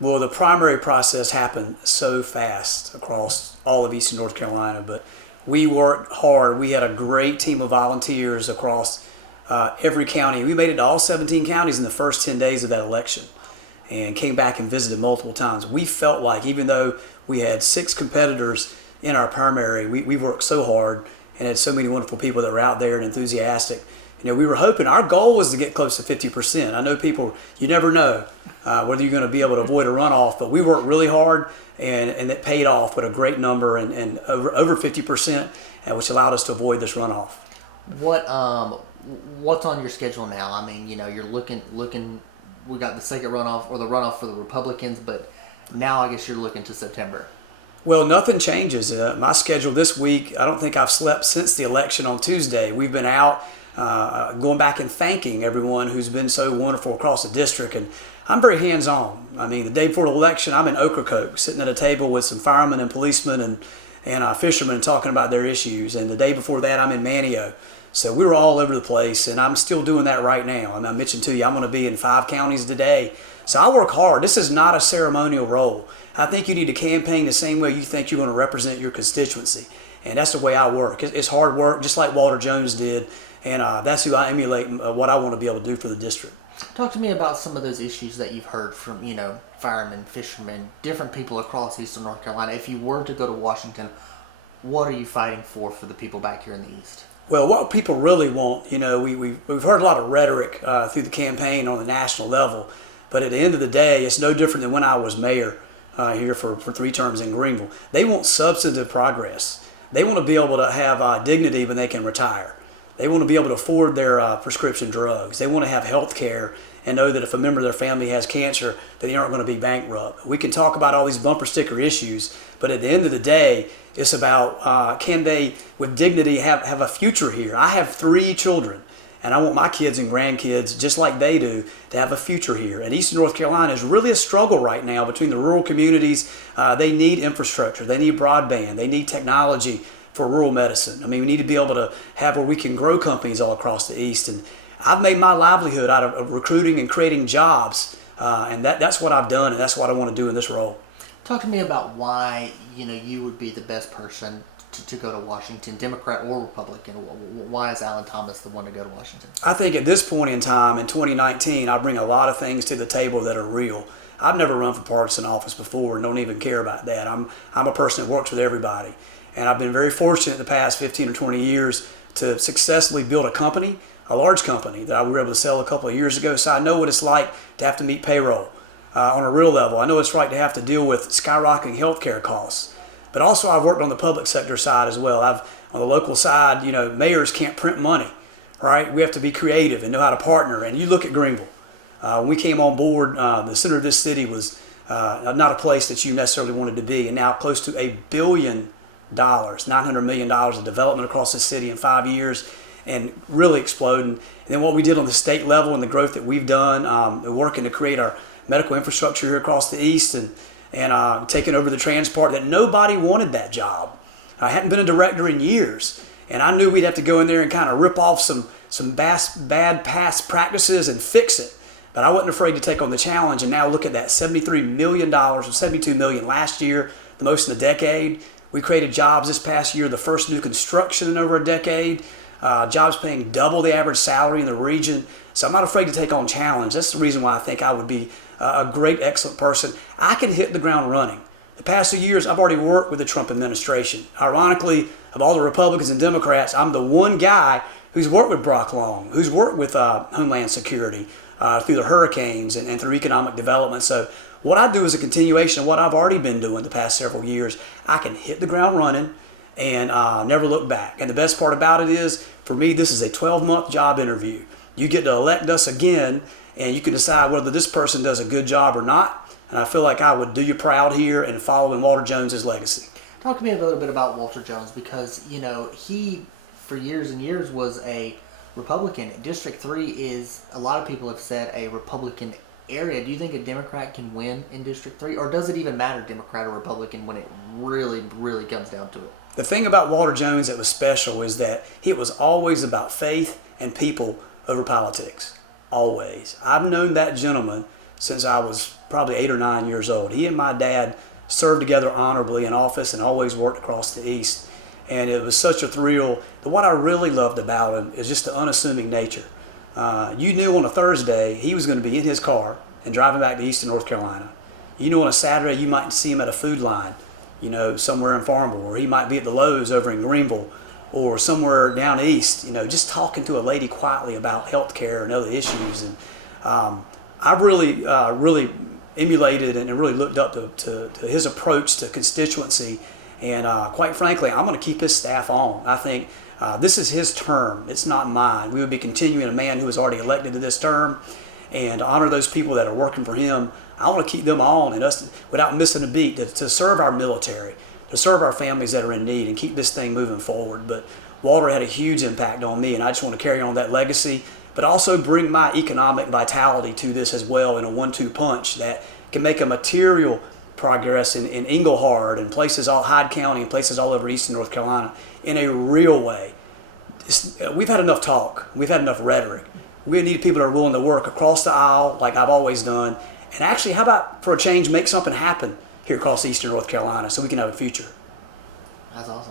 Well, the primary process happened so fast across all of Eastern North Carolina, but we worked hard. We had a great team of volunteers across every county. We made it to all 17 counties in the first 10 days of that election and came back and visited multiple times. We felt like, even though we had 6 competitors in our primary, we worked so hard and had so many wonderful people that were out there and enthusiastic. We were hoping, our goal was to get close to 50%. I know people, you never know whether you're going to be able to avoid a runoff, but we worked really hard and it paid off with a great number and over 50%, which allowed us to avoid this runoff. What's on your schedule now? I mean, you're looking. We got the second runoff, or the runoff for the Republicans, but now I guess you're looking to September. Well, nothing changes. My schedule this week, I don't think I've slept since the election on Tuesday. We've been out going back and thanking everyone who's been so wonderful across the district, and I'm very hands-on. I mean, the day before the election, I'm in Ocracoke, sitting at a table with some firemen and policemen and fishermen talking about their issues, and the day before that, I'm in Manio. So we were all over the place, and I'm still doing that right now. I mentioned to you, I'm going to be in 5 counties today. So I work hard. This is not a ceremonial role. I think you need to campaign the same way you think you're going to represent your constituency. And that's the way I work. It's hard work, just like Walter Jones did. And that's who I emulate, what I want to be able to do for the district. Talk to me about some of those issues that you've heard from, firemen, fishermen, different people across Eastern North Carolina. If you were to go to Washington, what are you fighting for the people back here in the East? Well, what people really want, we've heard a lot of rhetoric through the campaign on the national level, but at the end of the day, it's no different than when I was mayor here for 3 terms in Greenville. They want substantive progress. They want to be able to have dignity when they can retire. They want to be able to afford their prescription drugs. They want to have health care and know that if a member of their family has cancer, that they aren't going to be bankrupt. We can talk about all these bumper sticker issues, but at the end of the day, it's about can they, with dignity, have a future here. I have 3 children, and I want my kids and grandkids, just like they do, to have a future here. And Eastern North Carolina is really a struggle right now between the rural communities. They need infrastructure. They need broadband. They need technology for rural medicine. We need to be able to have where we can grow companies all across the East. And I've made my livelihood out of recruiting and creating jobs, and that's what I've done, and that's what I want to do in this role. Talk to me about why you would be the best person to go to Washington, Democrat or Republican. Why is Alan Thomas the one to go to Washington? I think at this point in time, in 2019, I bring a lot of things to the table that are real. I've never run for partisan office before and don't even care about that. I'm a person that works with everybody. And I've been very fortunate in the past 15 or 20 years to successfully build a company, a large company that we were able to sell a couple of years ago. So I know what it's like to have to meet payroll on a real level. I know it's right to have to deal with skyrocketing healthcare costs. But also I've worked on the public sector side as well. On the local side, mayors can't print money, right? We have to be creative and know how to partner. And you look at Greenville. When we came on board, the center of this city was not a place that you necessarily wanted to be. And now close to $1 billion, $900 million of development across the city in 5 years, and really exploding. And then what we did on the state level and the growth that we've done, working to create our medical infrastructure here across the East, and taking over the transport, that nobody wanted that job. I hadn't been a director in years, and I knew we'd have to go in there and kind of rip off some bad past practices and fix it. But I wasn't afraid to take on the challenge, and now look at that, $73 million, or $72 million last year, the most in a decade. We created jobs this past year, the first new construction in over a decade, jobs paying double the average salary in the region. So I'm not afraid to take on challenge. That's the reason why I think I would be a great, excellent person. I can hit the ground running. The past 2 years, I've already worked with the Trump administration. Ironically, of all the Republicans and Democrats, I'm the one guy who's worked with Brock Long, who's worked with Homeland Security through the hurricanes and through economic development. So what I do is a continuation of what I've already been doing the past several years. I can hit the ground running and never look back. And the best part about it is, for me, this is a 12-month job interview. You get to elect us again, and you can decide whether this person does a good job or not. And I feel like I would do you proud here and follow in Walter Jones's legacy. Talk to me a little bit about Walter Jones, because, he, for years and years, was a Republican. District 3 is, a lot of people have said, a Republican area. Do you think a Democrat can win in District 3? Or does it even matter, Democrat or Republican, when it really, really comes down to it? The thing about Walter Jones that was special is that it was always about faith and people over politics. Always. I've known that gentleman since I was probably 8 or 9 years old. He and my dad served together honorably in office and always worked across the East. And it was such a thrill. What I really loved about him is just the unassuming nature. You knew on a Thursday he was going to be in his car and driving back to Eastern North Carolina. You knew on a Saturday you might see him at a food line, somewhere in Farmville, or he might be at the Lowe's over in Greenville, or somewhere down east, just talking to a lady quietly about health care and other issues. And I really emulated and really looked up to his approach to constituency. And quite frankly, I'm going to keep his staff on. I think this is his term. It's not mine. We would be continuing a man who was already elected to this term, and honor those people that are working for him. I want to keep them on and us without missing a beat to serve our military, to serve our families that are in need and keep this thing moving forward. But Walter had a huge impact on me, and I just want to carry on that legacy, but also bring my economic vitality to this as well in a 1-2 punch that can make a material progress in Englehart and places all Hyde County and places all over Eastern North Carolina in a real way. We've had enough talk. We've had enough rhetoric. We need people that are willing to work across the aisle like I've always done. And actually, how about for a change, make something happen here across Eastern North Carolina so we can have a future. That's awesome.